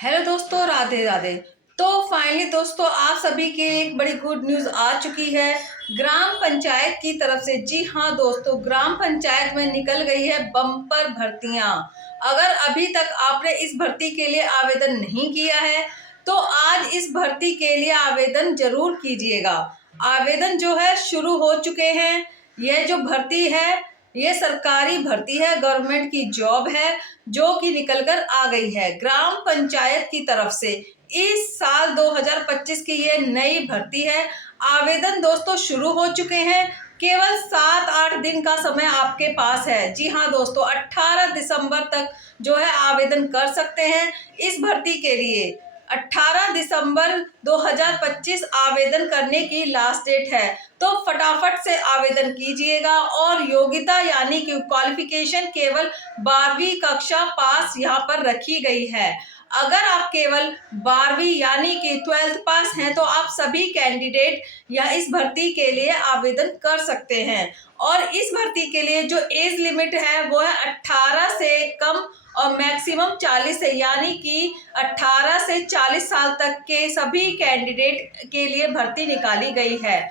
Hello दोस्तों, राधे राधे। तो finally दोस्तों, आप सभी के लिए एक बड़ी गुड न्यूज़ आ चुकी है ग्राम पंचायत की तरफ से। जी हाँ दोस्तों, ग्राम पंचायत में निकल गई है बम्पर भर्तियां। अगर अभी तक आपने इस भर्ती के लिए आवेदन नहीं किया है तो आज इस भर्ती के लिए आवेदन जरूर कीजिएगा। आवेदन जो है शुरू हो चुके हैं। यह जो भर्ती है ये सरकारी भर्ती है, गवर्नमेंट की जॉब है जो कि निकल कर आ गई है ग्राम पंचायत की तरफ से। इस साल 2025 की ये नई भर्ती है। आवेदन दोस्तों शुरू हो चुके हैं। केवल 7-8 दिन का समय आपके पास है। जी हाँ दोस्तों, 18 दिसंबर तक जो है आवेदन कर सकते हैं इस भर्ती के लिए। 18 दिसंबर 2025 आवेदन करने की लास्ट डेट है, तो फटाफट से आवेदन कीजिएगा। और योग्यता यानी कि क्वालिफिकेशन केवल 12वीं कक्षा पास यहाँ पर रखी गई है। अगर आप केवल 12वीं यानी कि 12th पास हैं तो आप सभी कैंडिडेट या इस भर्ती के लिए आवेदन कर सकते हैं। और इस भर्ती के लिए जो एज लिमिट है वो है 18 से कम और मैक्सिमम 40 है, यानी कि 18 से 40 साल तक के सभी कैंडिडेट के लिए भर्ती निकाली गई है।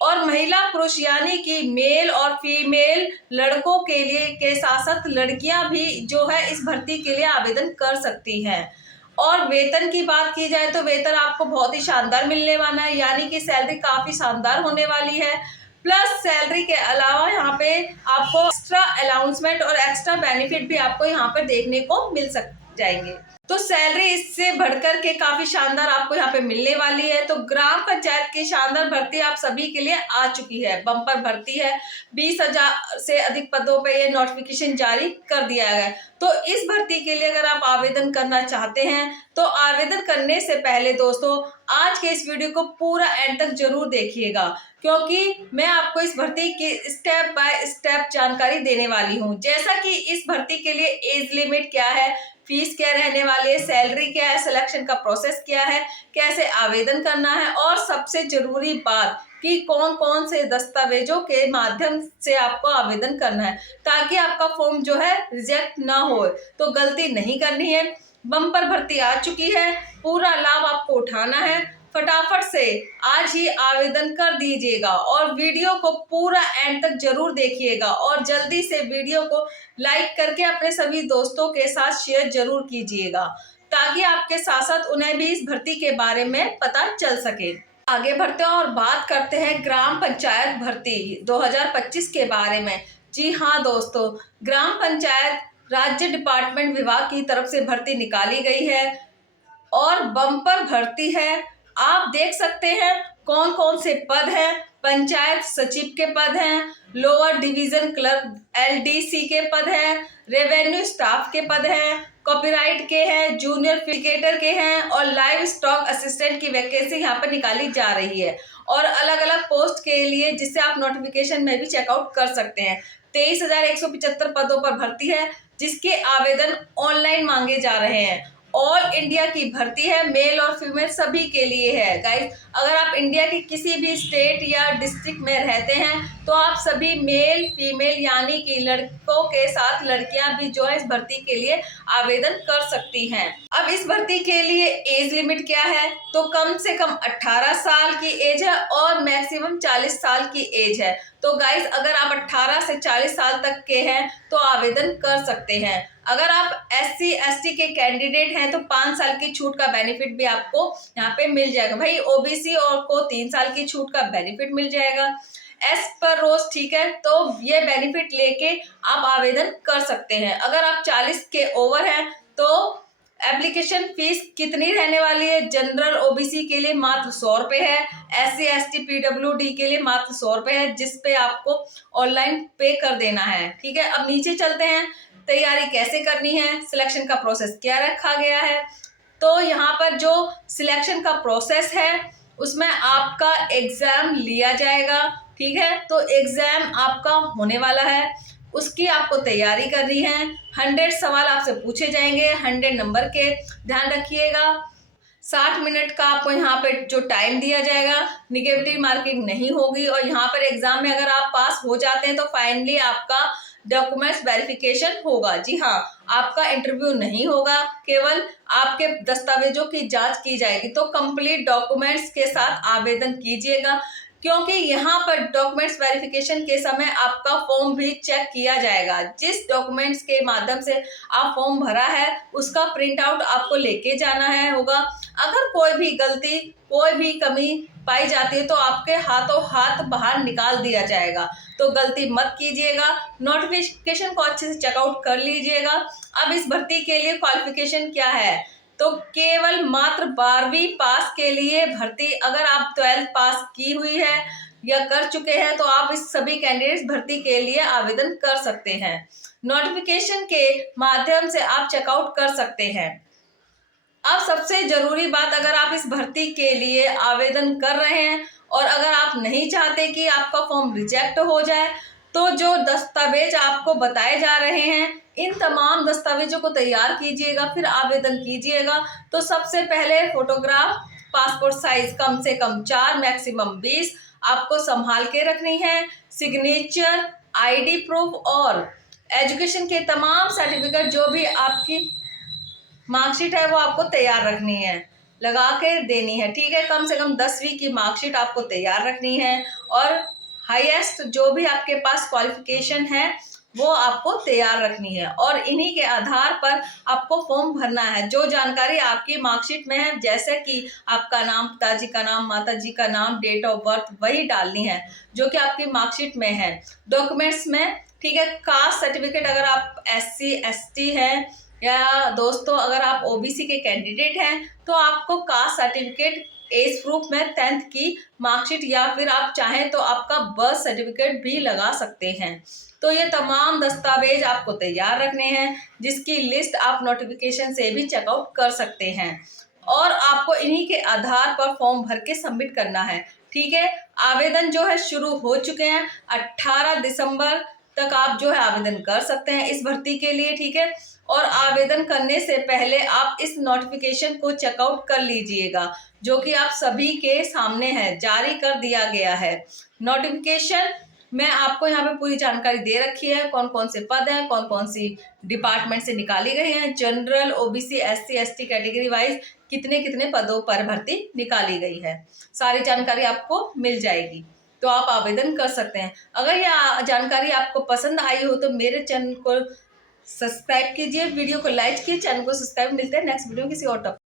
और महिला पुरुष यानी कि मेल और फीमेल लड़कों के लिए के साथ साथ लड़कियां भी जो है इस भर्ती के लिए आवेदन कर सकती हैं। और वेतन की बात की जाए तो वेतन आपको बहुत ही शानदार मिलने वाला है, यानी कि सैलरी काफी शानदार होने वाली है। प्लस सैलरी के अलावा यहाँ पे आपको एक्स्ट्रा अलाउंसमेंट और एक्स्ट्रा बेनिफिट भी आपको यहाँ पे देखने को मिल जाएंगे। तो सैलरी इससे बढ़कर के काफी शानदार आपको यहाँ पे मिलने वाली है। तो ग्राम पंचायत की शानदार भर्ती आप सभी के लिए आ चुकी है। बम्पर भर्ती है। 20,000 से अधिक पदों पे ये नोटिफिकेशन जारी कर दिया गया है। तो इस भर्ती के लिए अगर आप आवेदन करना चाहते हैं तो आवेदन करने से पहले दोस्तों आज के इस वीडियो को पूरा एंड तक जरूर देखिएगा, क्योंकि मैं आपको इस भर्ती की स्टेप बाय स्टेप जानकारी देने वाली हूँ। जैसा कि इस भर्ती के लिए एज लिमिट क्या है, फीस क्या रहने वाली है, सैलरी क्या है, सिलेक्शन का प्रोसेस क्या है, कैसे आवेदन करना है, और सबसे जरूरी बात कि कौन कौन से दस्तावेजों के माध्यम से आपको आवेदन करना है ताकि आपका फॉर्म जो है रिजेक्ट ना हो। तो गलती नहीं करनी है। बम्पर भर्ती आ चुकी है, पूरा लाभ आपको उठाना है। फटाफट से आज ही आवेदन कर दीजिएगा और वीडियो को पूरा एंड तक जरूर देखिएगा और जल्दी से वीडियो को लाइक करके अपने सभी दोस्तों के साथ शेयर जरूर कीजिएगा ताकि आपके साथ साथ उन्हें भी इस भर्ती के बारे में पता चल सके। आगे बढ़ते हैं और बात करते हैं ग्राम पंचायत भर्ती 2025 के बारे में। जी हाँ दोस्तों, ग्राम पंचायत राज्य डिपार्टमेंट विभाग की तरफ से भर्ती निकाली गई है और बम्पर भर्ती है। आप देख सकते हैं कौन कौन से पद हैं। पंचायत सचिव के पद हैं, लोअर डिवीजन क्लर्क एलडीसी के पद हैं, रेवेन्यू स्टाफ के पद हैं, कॉपीराइट के हैं, जूनियर फिकेटर के हैं और लाइव स्टॉक असिस्टेंट की वैकेंसी यहाँ पर निकाली जा रही है। और अलग अलग पोस्ट के लिए जिससे आप नोटिफिकेशन में भी चेकआउट कर सकते हैं। 23,175 पदों पर भर्ती है जिसके आवेदन ऑनलाइन मांगे जा रहे हैं। ऑल इंडिया की भर्ती है, मेल और फीमेल सभी के लिए है। गाइस, अगर आप इंडिया के किसी भी स्टेट या डिस्ट्रिक्ट में रहते हैं तो आप सभी मेल फीमेल यानी कि लड़कों के साथ लड़कियां भी जो है इस भर्ती के लिए आवेदन कर सकती हैं। अब इस भर्ती के लिए एज लिमिट क्या है, तो कम से कम 18 साल की एज है और मैक्सिमम 40 साल की एज है। तो गाइस, अगर आप 18 से 40 साल तक के हैं तो आवेदन कर सकते हैं। अगर आप SC ST के कैंडिडेट हैं तो 5 साल की छूट का बेनिफिट भी आपको यहाँ पे मिल जाएगा। भाई OBC और को 3 साल की छूट का बेनिफिट मिल जाएगा एस पर रोज, ठीक है। तो ये बेनिफिट लेके आप आवेदन कर सकते हैं। अगर आप 40 के ओवर हैं तो एप्लीकेशन फीस कितनी रहने वाली है, जनरल OBC के लिए मात्र 100 रुपए है, SC ST PWD के लिए मात्र 100 रुपए है, जिसपे आपको ऑनलाइन पे कर देना है। ठीक है, अब नीचे चलते हैं, तैयारी कैसे करनी है, सिलेक्शन का प्रोसेस क्या रखा गया है। तो यहाँ पर जो सिलेक्शन का प्रोसेस है उसमें आपका एग्जाम लिया जाएगा। ठीक है, तो एग्जाम आपका होने वाला है, उसकी आपको तैयारी करनी है। 100 सवाल आपसे पूछे जाएंगे, 100 नंबर के, ध्यान रखिएगा। 60 मिनट का आपको यहाँ पे जो टाइम दिया जाएगा, निगेटिव मार्किंग नहीं होगी। और यहाँ पर एग्जाम में अगर आप पास हो जाते हैं तो फाइनली आपका डॉक्यूमेंट्स वेरिफिकेशन होगा। जी हाँ, आपका इंटरव्यू नहीं होगा, केवल आपके दस्तावेजों की जांच की जाएगी। तो कंप्लीट डॉक्यूमेंट्स के साथ आवेदन कीजिएगा, क्योंकि यहाँ पर डॉक्यूमेंट्स वेरिफिकेशन के समय आपका फॉर्म भी चेक किया जाएगा। जिस डॉक्यूमेंट्स के माध्यम से आप फॉर्म भरा है उसका प्रिंट आउट आपको लेके जाना है होगा। अगर कोई भी गलती, कोई भी कमी पाई जाती है तो आपके हाथों हाथ बाहर निकाल दिया जाएगा। तो गलती मत कीजिएगा, नोटिफिकेशन को अच्छे से चेकआउट कर लीजिएगा। अब इस भर्ती के लिए क्वालिफिकेशन क्या है, तो केवल मात्र 12वीं पास के लिए भर्ती। अगर आप 12th पास की हुई है या कर चुके हैं तो आप इस सभी कैंडिडेट्स भर्ती के लिए आवेदन कर सकते हैं। नोटिफिकेशन के माध्यम से आप चेकआउट कर सकते हैं। अब सबसे जरूरी बात, अगर आप इस भर्ती के लिए आवेदन कर रहे हैं और अगर आप नहीं चाहते कि आपका फॉर्म रिजेक्ट हो जाए, तो जो दस्तावेज आपको बताए जा रहे हैं इन तमाम दस्तावेजों को तैयार कीजिएगा, फिर आवेदन कीजिएगा। तो सबसे पहले फोटोग्राफ पासपोर्ट साइज कम से कम 4 मैक्सिमम 20 आपको संभाल के रखनी है। सिग्नेचर, आईडी प्रूफ और एजुकेशन के तमाम सर्टिफिकेट, जो भी आपकी मार्कशीट है वो आपको तैयार रखनी है, लगा के देनी है। ठीक है, कम से कम 10वीं की मार्कशीट आपको तैयार रखनी है और हाईएस्ट जो भी आपके पास क्वालिफिकेशन है वो आपको तैयार रखनी है और इन्हीं के आधार पर आपको फॉर्म भरना है। जो जानकारी आपकी मार्कशीट में है, जैसे कि आपका नाम, पिताजी का नाम, माताजी का नाम, डेट ऑफ बर्थ, वही डालनी है जो कि आपकी मार्कशीट में है। डॉक्यूमेंट्स में, ठीक है, कास्ट सर्टिफिकेट अगर आप SC ST है, या दोस्तों अगर आप OBC के कैंडिडेट हैं तो आपको कास्ट सर्टिफिकेट, एज प्रूफ में 10th की मार्कशीट, या फिर आप चाहें तो आपका बर्थ सर्टिफिकेट भी लगा सकते हैं। तो ये तमाम दस्तावेज आपको तैयार रखने हैं, जिसकी लिस्ट आप नोटिफिकेशन से भी चेकआउट कर सकते हैं और आपको इन्हीं के आधार पर फॉर्म भर के सबमिट करना है। ठीक है, आवेदन जो है शुरू हो चुके हैं। 18 दिसंबर तक आप जो है आवेदन कर सकते हैं इस भर्ती के लिए। ठीक है, और आवेदन करने से पहले आप इस नोटिफिकेशन को चेकआउट कर लीजिएगा, जो कि आप सभी के सामने है, जारी कर दिया गया है। नोटिफिकेशन में आपको यहाँ पे पूरी जानकारी दे रखी है, कौन कौन से पद हैं, कौन कौन सी डिपार्टमेंट से निकाली गई हैं, general, OBC, SC ST category wise कितने कितने पदों पर भर्ती निकाली गई है, सारी जानकारी आपको मिल जाएगी। तो आप आवेदन कर सकते हैं। अगर यह जानकारी आपको पसंद आई हो तो मेरे चैनल को सब्सक्राइब कीजिए, वीडियो को लाइक कीजिए, चैनल को सब्सक्राइब। मिलते हैं नेक्स्ट वीडियो किसी और टॉपिक